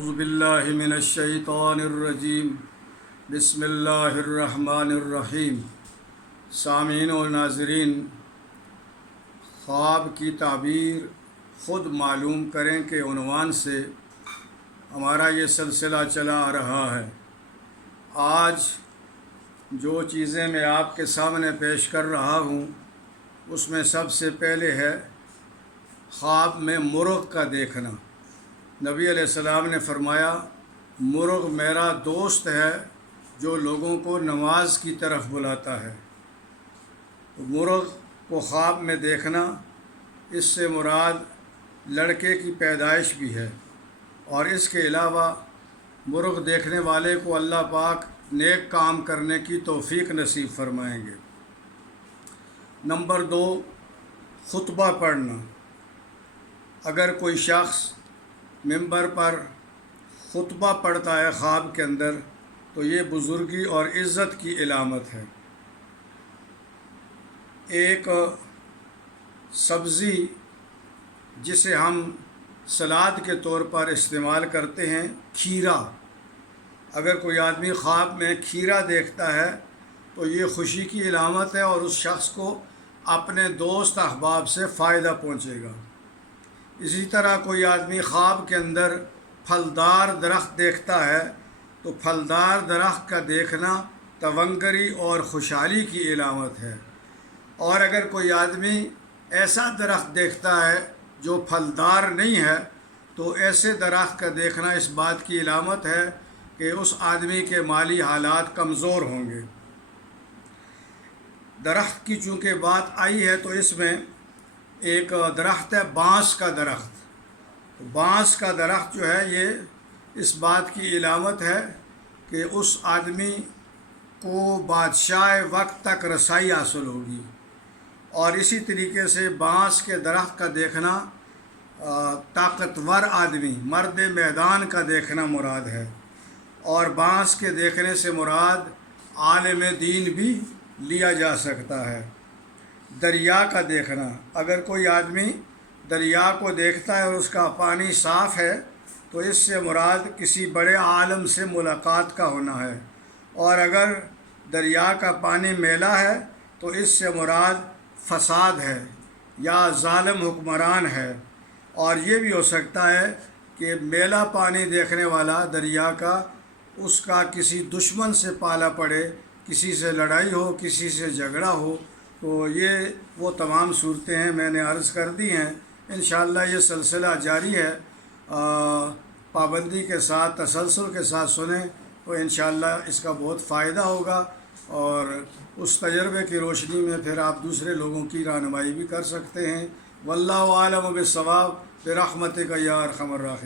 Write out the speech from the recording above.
اعوذ باللہ من الشیطان الرجیم بسم اللہ الرحمن الرحیم۔ سامعین و ناظرین، خواب کی تعبیر خود معلوم کریں کہ عنوان سے ہمارا یہ سلسلہ چلا آ رہا ہے۔ آج جو چیزیں میں آپ کے سامنے پیش کر رہا ہوں اس میں سب سے پہلے ہے خواب میں مرغ کا دیکھنا۔ نبی علیہ السلام نے فرمایا، مرغ میرا دوست ہے جو لوگوں کو نماز کی طرف بلاتا ہے۔ مرغ کو خواب میں دیکھنا، اس سے مراد لڑکے کی پیدائش بھی ہے، اور اس کے علاوہ مرغ دیکھنے والے کو اللہ پاک نیک کام کرنے کی توفیق نصیب فرمائیں گے۔ نمبر 2، خطبہ پڑھنا۔ اگر کوئی شخص ممبر پر خطبہ پڑھتا ہے خواب کے اندر تو یہ بزرگی اور عزت کی علامت ہے۔ ایک سبزی جسے ہم سلاد کے طور پر استعمال کرتے ہیں، کھیرا، اگر کوئی آدمی خواب میں کھیرا دیکھتا ہے تو یہ خوشی کی علامت ہے اور اس شخص کو اپنے دوست احباب سے فائدہ پہنچے گا۔ اسی طرح کوئی آدمی خواب کے اندر پھلدار درخت دیکھتا ہے تو پھلدار درخت کا دیکھنا تونگری اور خوشحالی کی علامت ہے، اور اگر کوئی آدمی ایسا درخت دیکھتا ہے جو پھلدار نہیں ہے تو ایسے درخت کا دیکھنا اس بات کی علامت ہے کہ اس آدمی کے مالی حالات کمزور ہوں گے۔ درخت کی چونکہ بات آئی ہے تو اس میں ایک درخت ہے بانس کا درخت۔ بانس کا درخت جو ہے یہ اس بات کی علامت ہے کہ اس آدمی کو بادشاہ وقت تک رسائی حاصل ہوگی، اور اسی طریقے سے بانس کے درخت کا دیکھنا طاقتور آدمی، مرد میدان کا دیکھنا مراد ہے، اور بانس کے دیکھنے سے مراد عالم دین بھی لیا جا سکتا ہے۔ دریا کا دیکھنا، اگر کوئی آدمی دریا کو دیکھتا ہے اور اس کا پانی صاف ہے تو اس سے مراد کسی بڑے عالم سے ملاقات کا ہونا ہے، اور اگر دریا کا پانی میلا ہے تو اس سے مراد فساد ہے یا ظالم حکمران ہے، اور یہ بھی ہو سکتا ہے کہ میلا پانی دیکھنے والا دریا کا، اس کا کسی دشمن سے پالا پڑے، کسی سے لڑائی ہو، کسی سے جھگڑا ہو، تو یہ وہ تمام صورتیں ہیں میں نے عرض کر دی ہیں۔ انشاءاللہ یہ سلسلہ جاری ہے، پابندی کے ساتھ، تسلسل کے ساتھ سنیں تو انشاءاللہ اس کا بہت فائدہ ہوگا، اور اس تجربے کی روشنی میں پھر آپ دوسرے لوگوں کی رہنمائی بھی کر سکتے ہیں۔ واللہ عالم بالصواب، برحمتک یا ارحم الراحمین۔